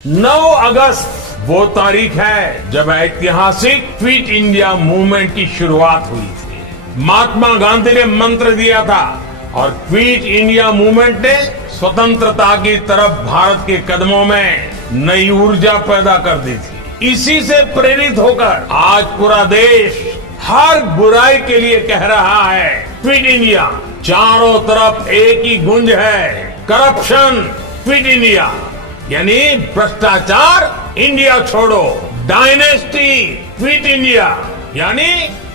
9 अगस्त वो तारीख है जब ऐतिहासिक क्विट इंडिया मूवमेंट की शुरुआत हुई थी। महात्मा गांधी ने मंत्र दिया था और क्विट इंडिया मूवमेंट ने स्वतंत्रता की तरफ भारत के कदमों में नई ऊर्जा पैदा कर दी थी। इसी से प्रेरित होकर आज पूरा देश हर बुराई के लिए कह रहा है क्विट इंडिया। चारों तरफ एक ही गूंज है, करप्शन क्विट इंडिया, यानी भ्रष्टाचार इंडिया छोड़ो, डायनेस्टी क्विट इंडिया, यानी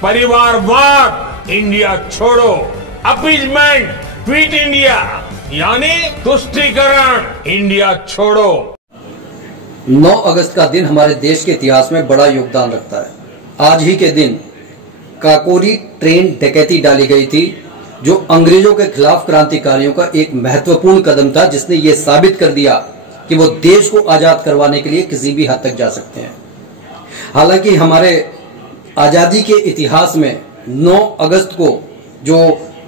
परिवारवाद इंडिया छोड़ो, अपीजमेंट क्विट इंडिया, यानी तुष्टीकरण इंडिया छोड़ो। 9 अगस्त का दिन हमारे देश के इतिहास में बड़ा योगदान रखता है। आज ही के दिन काकोरी ट्रेन डकैती डाली गई थी, जो अंग्रेजों के खिलाफ क्रांतिकारियों का एक महत्वपूर्ण कदम था, जिसने ये साबित कर दिया कि वो देश को आजाद करवाने के लिए किसी भी हद तक जा सकते हैं। हालांकि हमारे आजादी के इतिहास में 9 अगस्त को जो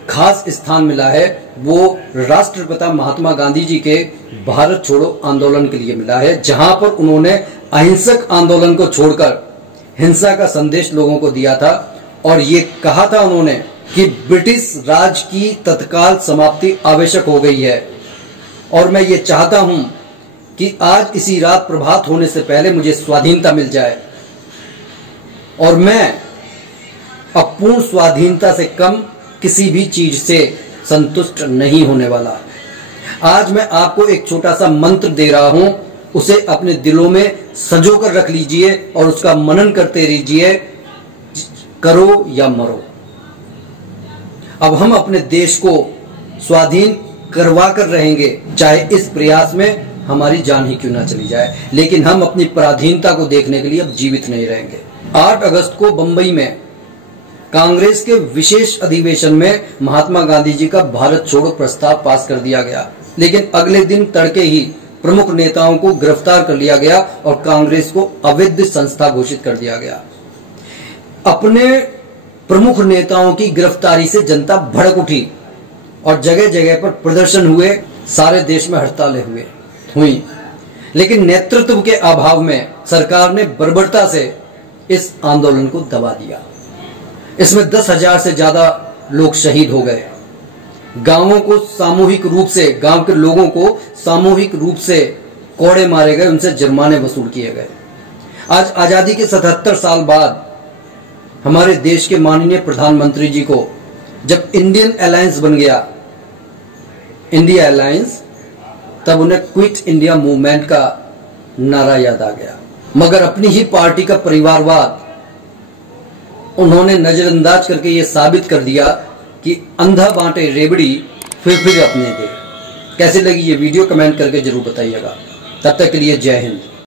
खास स्थान मिला है वो राष्ट्रपिता महात्मा गांधी जी के भारत छोड़ो आंदोलन के लिए मिला है, जहां पर उन्होंने अहिंसक आंदोलन को छोड़कर हिंसा का संदेश लोगों को दिया था और ये कहा था उन्होंने कि ब्रिटिश राज की तत्काल समाप्ति आवश्यक हो गई है और मैं ये चाहता हूं कि आज इसी रात प्रभात होने से पहले मुझे स्वाधीनता मिल जाए और मैं अब पूर्ण स्वाधीनता से कम किसी भी चीज से संतुष्ट नहीं होने वाला। आज मैं आपको एक छोटा सा मंत्र दे रहा हूं, उसे अपने दिलों में संजो कर रख लीजिए और उसका मनन करते रहिए, करो या मरो। अब हम अपने देश को स्वाधीन करवा कर रहेंगे, चाहे इस प्रयास में हमारी जान ही क्यों ना चली जाए, लेकिन हम अपनी पराधीनता को देखने के लिए अब जीवित नहीं रहेंगे। 8 अगस्त को बंबई में कांग्रेस के विशेष अधिवेशन में महात्मा गांधी जी का भारत छोड़ो प्रस्ताव पास कर दिया गया, लेकिन अगले दिन तड़के ही प्रमुख नेताओं को गिरफ्तार कर लिया गया और कांग्रेस को अवैध संस्था घोषित कर दिया गया। अपने प्रमुख नेताओं की गिरफ्तारी से जनता भड़क उठी और जगह जगह पर प्रदर्शन हुए, सारे देश में हड़तालें हुई, लेकिन नेतृत्व के अभाव में सरकार ने बर्बरता से इस आंदोलन को दबा दिया। इसमें 10,000 से ज्यादा लोग शहीद हो गए। गांवों को सामूहिक रूप से, गांव के लोगों को सामूहिक रूप से कोड़े मारे गए, उनसे जुर्माने वसूल किए गए। आज आजादी के 77 साल बाद हमारे देश के माननीय प्रधानमंत्री जी को जब इंडियन अलायंस बन गया, इंडिया अलायंस, तब उन्हें क्विट इंडिया मूवमेंट का नारा याद आ गया। मगर अपनी ही पार्टी का परिवारवाद उन्होंने नजरअंदाज करके ये साबित कर दिया कि अंधा बांटे रेवड़ी फिर अपने दे। कैसी लगी ये वीडियो कमेंट करके जरूर बताइएगा। तब तक के लिए जय हिंद।